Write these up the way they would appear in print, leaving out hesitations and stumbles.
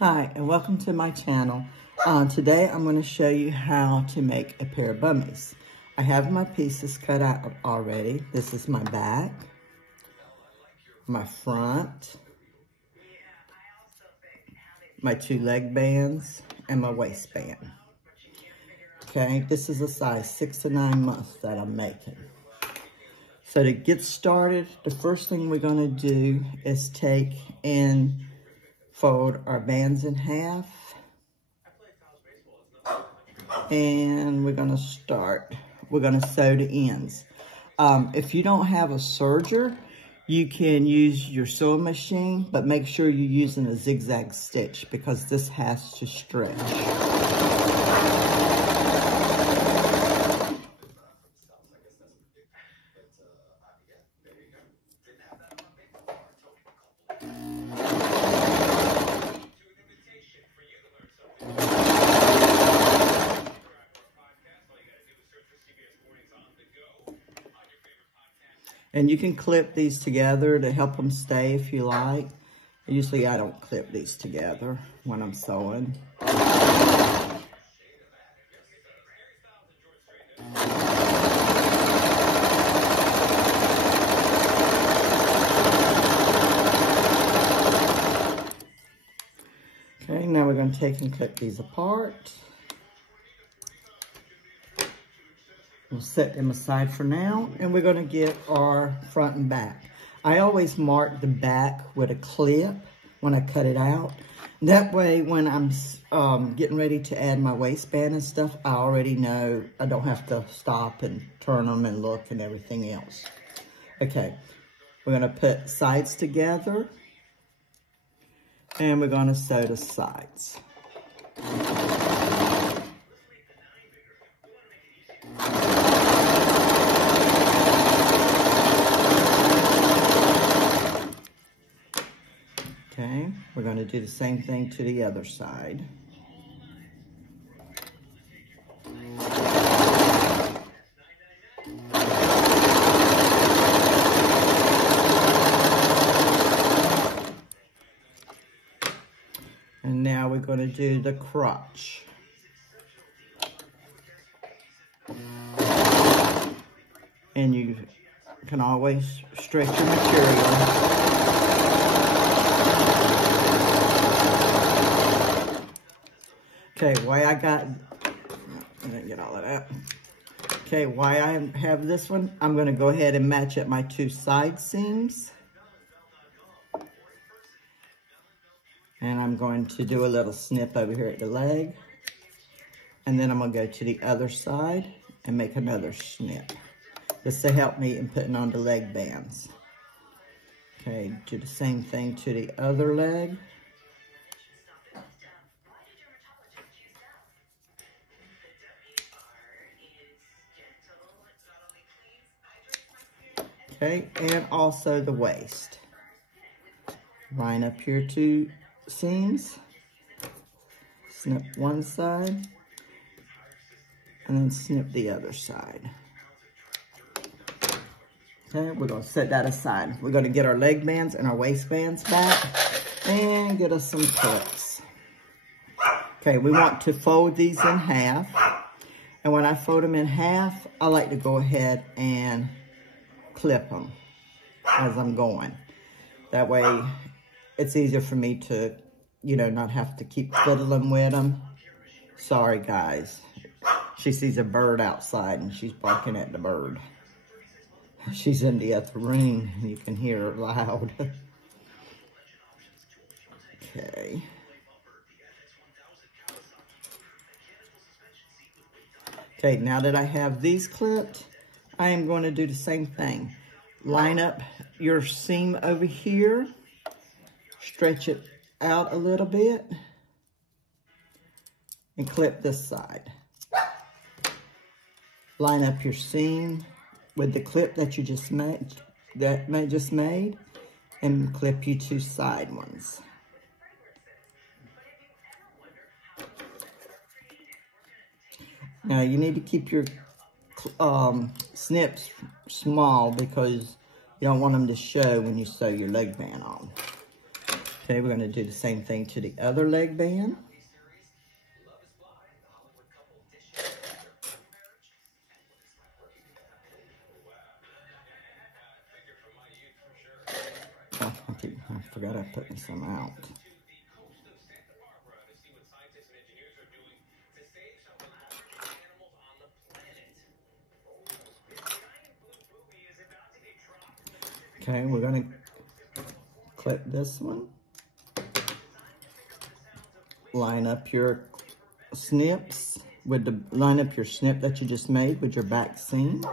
Hi, and welcome to my channel. Today I'm going to show you how to make a pair of bummies. I have my pieces cut out already. This is my back, my front, my two leg bands, and my waistband. Okay, this is a size 6 to 9 months that I'm making. So to get started, the first thing we're going to do is take and fold our bands in half. And we're going to start. We're going to sew the ends. If you don't have a serger, you can use your sewing machine, but make sure you're using a zigzag stitch because this has to stretch. And you can clip these together to help them stay if you like. Usually I don't clip these together when I'm sewing. Okay, now we're going to take and clip these apart. We'll set them aside for now, and we're going to get our front and back. I always mark the back with a clip when I cut it out. That way, when I'm getting ready to add my waistband and stuff, I already know I don't have to stop and turn them and look and everything else. Okay, we're going to put sides together, and we're going to sew the sides. Okay, we're going to do the same thing to the other side. And now we're going to do the crotch. And you can always stretch your material. Okay, why I didn't get all of that. Okay, why I have this one, I'm going to go ahead and match up my two side seams. And I'm going to do a little snip over here at the leg. And then I'm going to go to the other side and make another snip. This to help me in putting on the leg bands. Okay, do the same thing to the other leg. Okay, and also the waist. Line up your two seams, snip one side, and then snip the other side. Okay, we're going to set that aside. We're going to get our leg bands and our waistbands back and get us some clips. Okay, we want to fold these in half. And when I fold them in half, I like to go ahead and clip them as I'm going. That way, it's easier for me to, not have to keep fiddling with them. Sorry, guys. She sees a bird outside and she's barking at the bird. She's in the other room. You can hear her loud. Okay. Okay, now that I have these clipped, I am going to do the same thing. Line up your seam over here. Stretch it out a little bit. And clip this side. Line up your seam with the clip that you just made, and clip you two side ones. Now you need to keep your snips small because you don't want them to show when you sew your leg band on. Okay, we're going to do the same thing to the other leg band. Oh, I forgot I put some out. Okay, we're going to clip this one. Line up your snips with line up your snip that you just made with your back seam.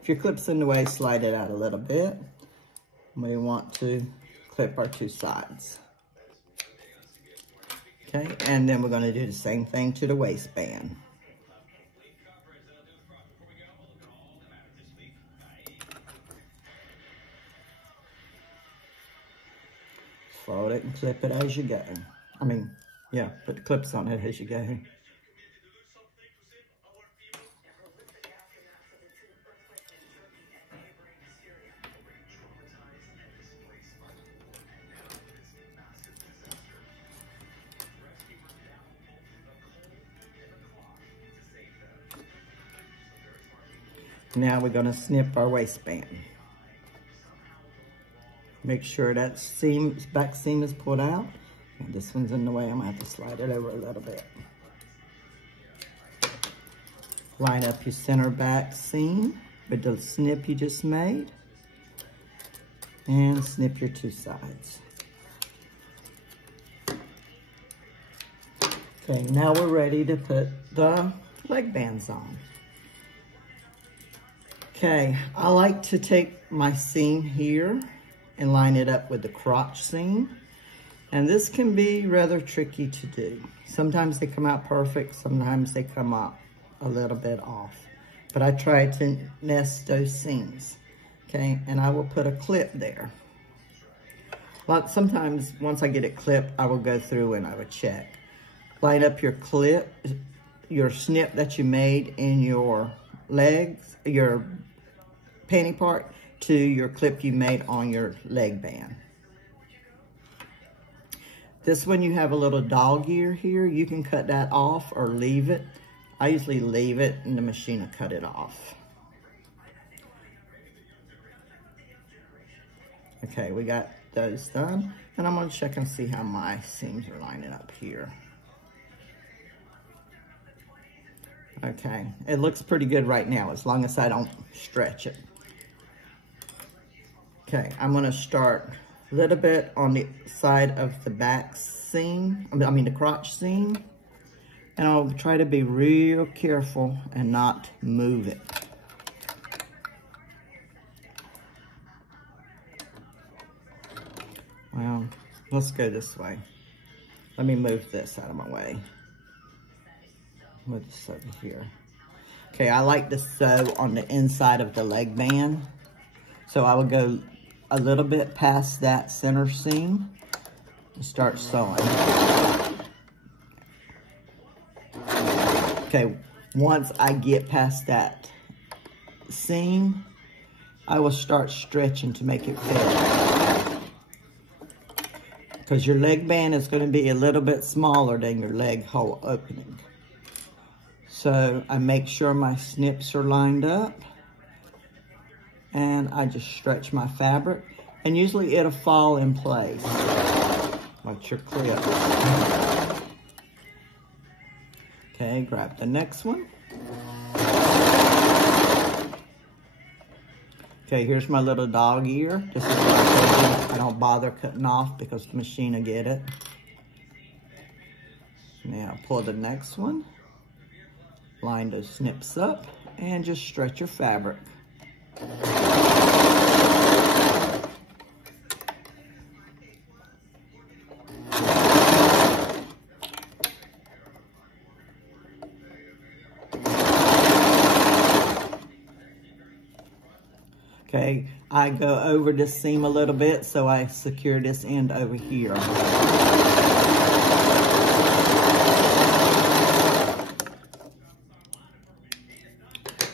If your clip's in the way, slide it out a little bit. We want to clip our two sides. Okay, and then we're going to do the same thing to the waistband. Fold it and clip it as you go. I mean, yeah, put the clips on it as you go. Now we're going to snip our waistband. Make sure that back seam is pulled out. And this one's in the way. I'm going to have to slide it over a little bit. Line up your center back seam with the snip you just made. And snip your two sides. Okay, now we're ready to put the leg bands on. Okay, I like to take my seam here and line it up with the crotch seam. And this can be rather tricky to do. Sometimes they come out perfect, sometimes they come out a little bit off. But I try to nest those seams, okay? And I will put a clip there. Sometimes once I get it clipped, I will go through and I will check. Line up your clip, your snip that you made in your legs, your panty part, to your clip you made on your leg band. This one you have a little dog ear here. You can cut that off or leave it. I usually leave it and the machine will cut it off. Okay, we got those done. And I'm gonna check and see how my seams are lining up here. Okay, it looks pretty good right now as long as I don't stretch it. Okay, I'm gonna start a little bit on the side of the back seam, I mean the crotch seam, and I'll try to be real careful and not move it. Well, let's go this way. Let me move this out of my way. Move this over here. Okay, I like to sew on the inside of the leg band, so I will go a little bit past that center seam and start sewing. Okay, once I get past that seam, I will start stretching to make it fit. Because your leg band is going to be a little bit smaller than your leg hole opening. So I make sure my snips are lined up. And I just stretch my fabric, and usually it'll fall in place. Watch your clip. Okay, grab the next one. Okay, here's my little dog ear. This is what I told you. I don't bother cutting off because the machine will get it. Now pull the next one. Line those snips up and just stretch your fabric. Okay, I go over this seam a little bit, so I secure this end over here.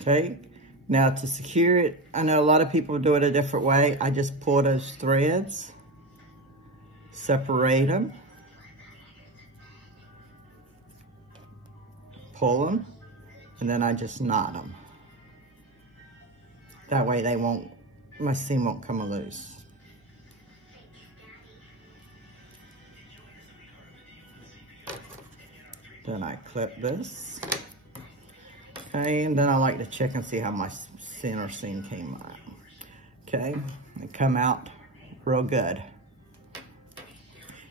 Okay, now to secure it, I know a lot of people do it a different way. I just pull those threads separate them, pull them, and then I just knot them. That way they won't, my seam won't come loose. Then I clip this. Okay, and then I like to check and see how my center seam came out. Okay, they come out real good.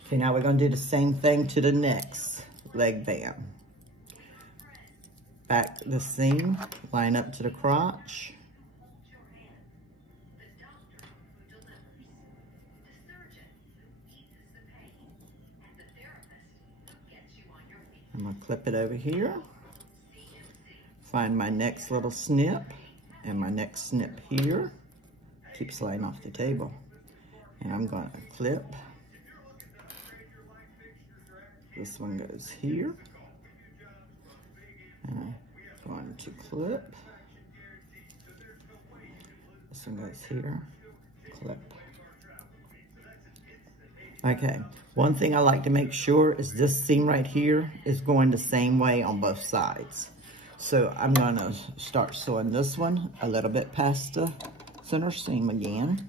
Okay, now we're gonna do the same thing to the next leg band. Back the seam, line up to the crotch. I'm gonna clip it over here. Find my next little snip and my next snip here. Keep sliding off the table. And I'm gonna clip. This one goes here. And I'm going to clip. This one goes here, clip. Okay, one thing I like to make sure is this seam right here is going the same way on both sides. So I'm gonna start sewing this one a little bit past the center seam again.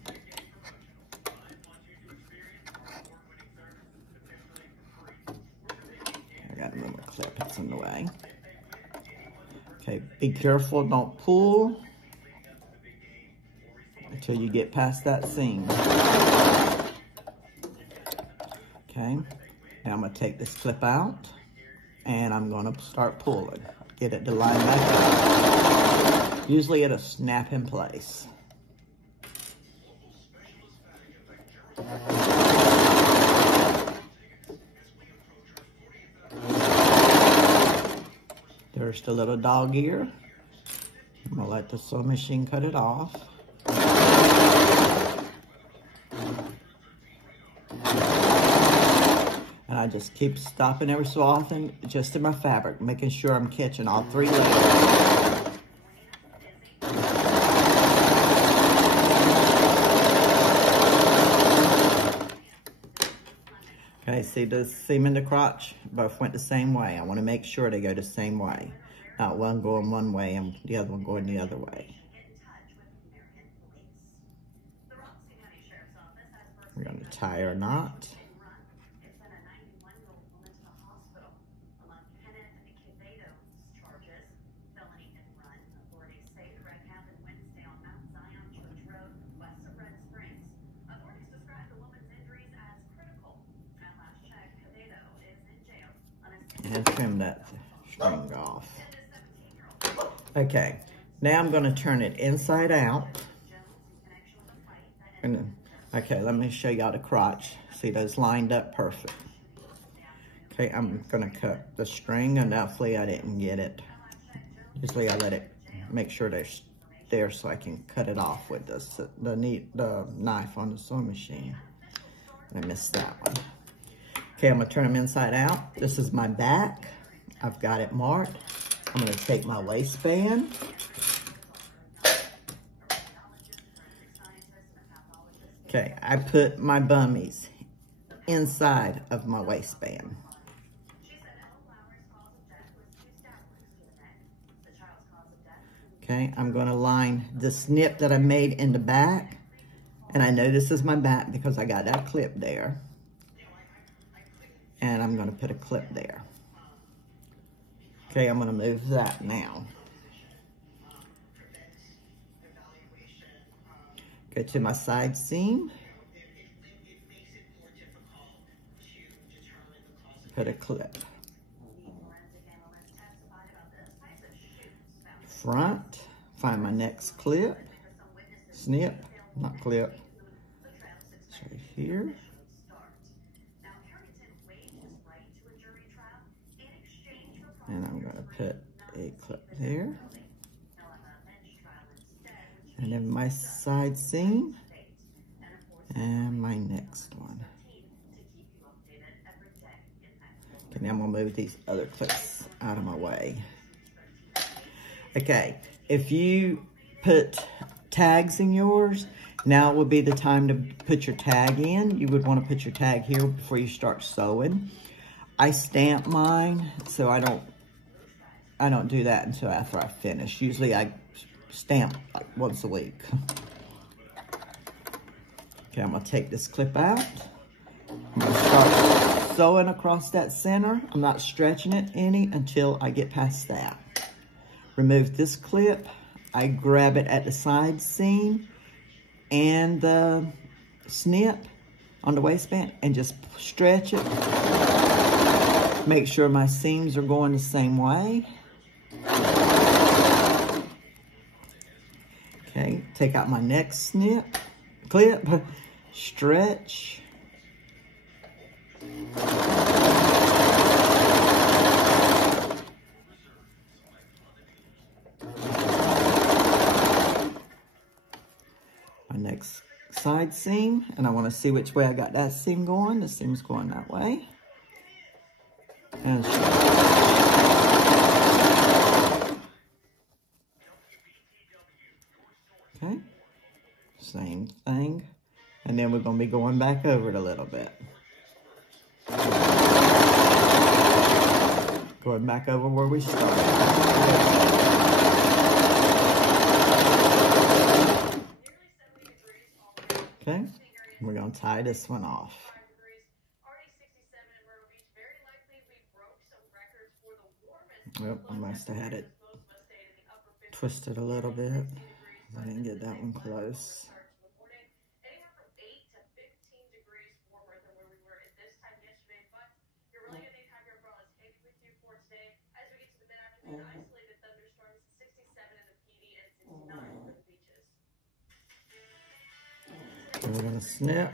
I gotta move my clip, it's in the way. Okay, be careful, don't pull until you get past that seam. Okay, now I'm gonna take this clip out and I'm gonna start pulling. Get it to line back up. Usually it'll snap in place. There's the little dog ear. I'm gonna let the sewing machine cut it off. And I just keep stopping every so often, just in my fabric, making sure I'm catching all three layers. Okay, see the seam in the crotch? Both went the same way. I want to make sure they go the same way. Not one going one way and the other one going the other way. We're going to tie our knot. And trim that string off. Okay, now I'm going to turn it inside out. And, okay, let me show y'all the crotch. See, those lined up perfect. Okay, I'm going to cut the string, and hopefully I didn't get it. Usually I let it make sure they're there so I can cut it off with the knife on the sewing machine. I missed that one. Okay, I'm gonna turn them inside out. This is my back. I've got it marked. I'm gonna take my waistband. Okay, I put my bummies inside of my waistband. Okay, I'm gonna line the snip that I made in the back. And I know this is my back because I got that clip there. And I'm gonna put a clip there. Okay, I'm gonna move that now. Go to my side seam. Put a clip. Front, find my next clip. Snip, not clip. It's right here. And I'm gonna put a clip there. And then my side seam. And my next one. Okay, now I'm gonna move these other clips out of my way. Okay, if you put tags in yours, Now would be the time to put your tag in. You would want to put your tag here before you start sewing. I stamp mine, so I don't do that until after I finish. Usually I stamp like once a week. Okay, I'm gonna take this clip out. I'm gonna start sewing across that center. I'm not stretching it any until I get past that. Remove this clip. I grab it at the side seam and the snip on the waistband and just stretch it. Make sure my seams are going the same way. Okay, take out my next clip, stretch. My next side seam, and I want to see which way I got that seam going. The seam's going that way. And okay, same thing. And then we're going to be going back over it a little bit. Going back over where we started. Okay, we're going to tie this one off. Yep, I must have had it twisted a little bit. I didn't get that one close. And we're going to snip.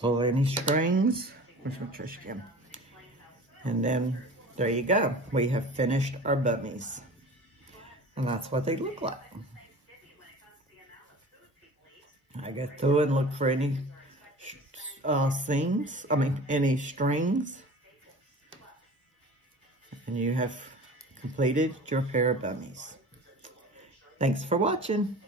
Pull any strings. Where's my trash can? And then, there you go. We have finished our bummies. And that's what they look like. I go through and look for any seams. Any strings. And you have completed your pair of bummies. Thanks for watching.